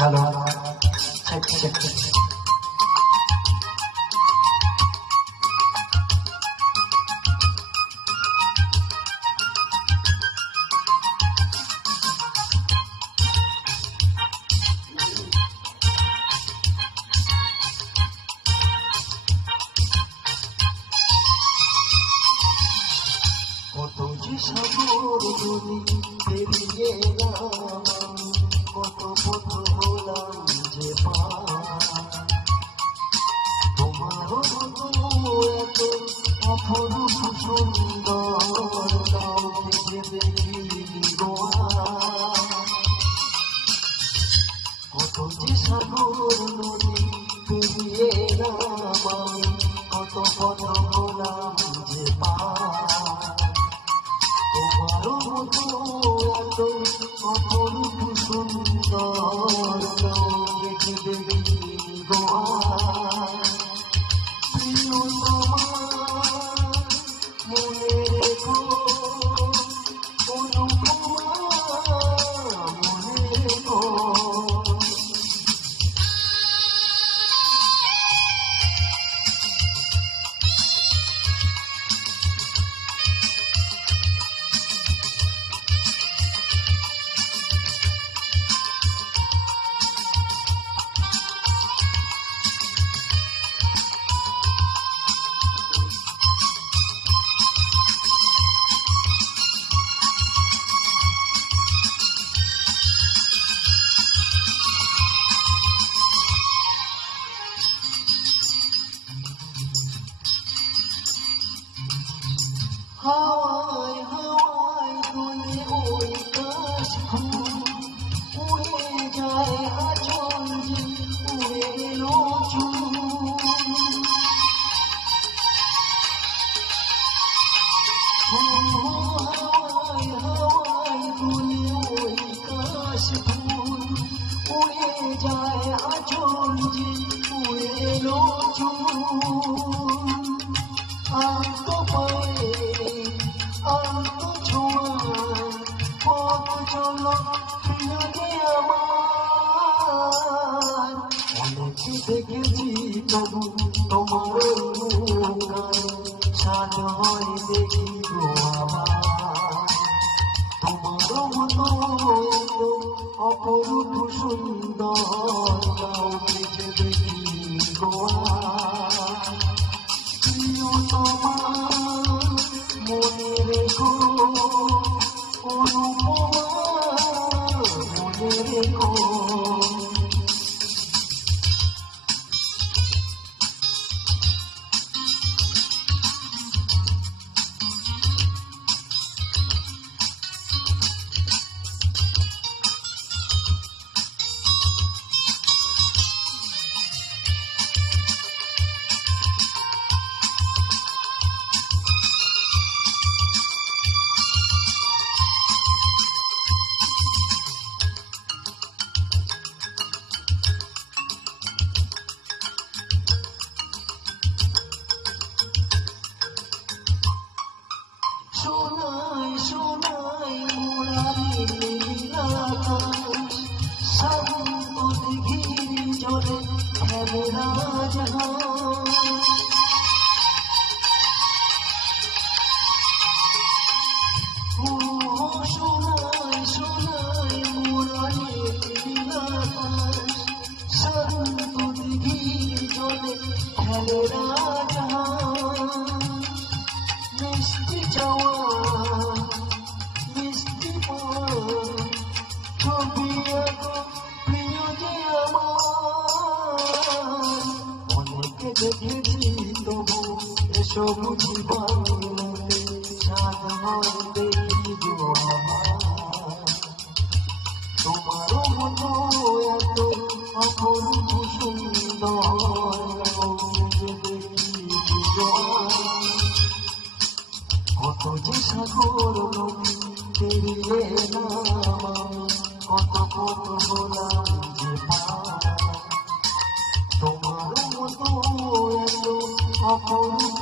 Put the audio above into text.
Hello, check check. কত যে সাগর নদী পেরিয়ে এলাম, কত পথ হলাম যে তোমার মতো এত অপরূপ সুন্দর কাউকে দেখিনি কত যে সাগর নদী পেরিয়ে এলাম, কত পথ হলাম যে অপরূপ সুন্দর কাউকে দেখিনি প্রিয় তোমার মনে রেখো, অনুপমা মনে রেখো। হাওয়ায় হাওয়ায় দোলে ওই কাশফুল, উড়ে যায় আঁচল যে উড়ে এলো চুল। হাওয়ায় হাওয়ায় দোলে ওই কাশফুল, উড়ে যায় আঁচল যে উড়ে এলো চুল। আলতো পায়ে আলতো ছোঁয়ায় পথ চলো প্রিয় যে আমার, অনেকে দেখেছি তবু তোমার সাজ হয় দেখি গো আমার। তোমার মতো অপরূপ সুন্দর কাউকে যে দেখি গো প্রিয় তোমার মনে রেখো, অনুপমা মনে রেখো। সোনাই সোনাই মোরারি নীলাকাশ, শান্ত দিঘির জলে খেলে রাজহাঁস। সোনাই সোনাই মোরারি নীলাকাশ, শান্ত দিঘির জলে খেলে রাজহাঁস। মিষ্টি চাওয়া মিষ্টি ছবি আঁকো প্রিয় যে আমার, অনেকে দেখেছি তবু এসব জীবন সাধ দেখি গো আমার। তোমারও মতো এত অপরূপ সুন্দর দেখি গো। কত যে সাগর নদী পেরিয়ে এলাম, কত পথ হলাম যে তোমার মতো এত অপরূপ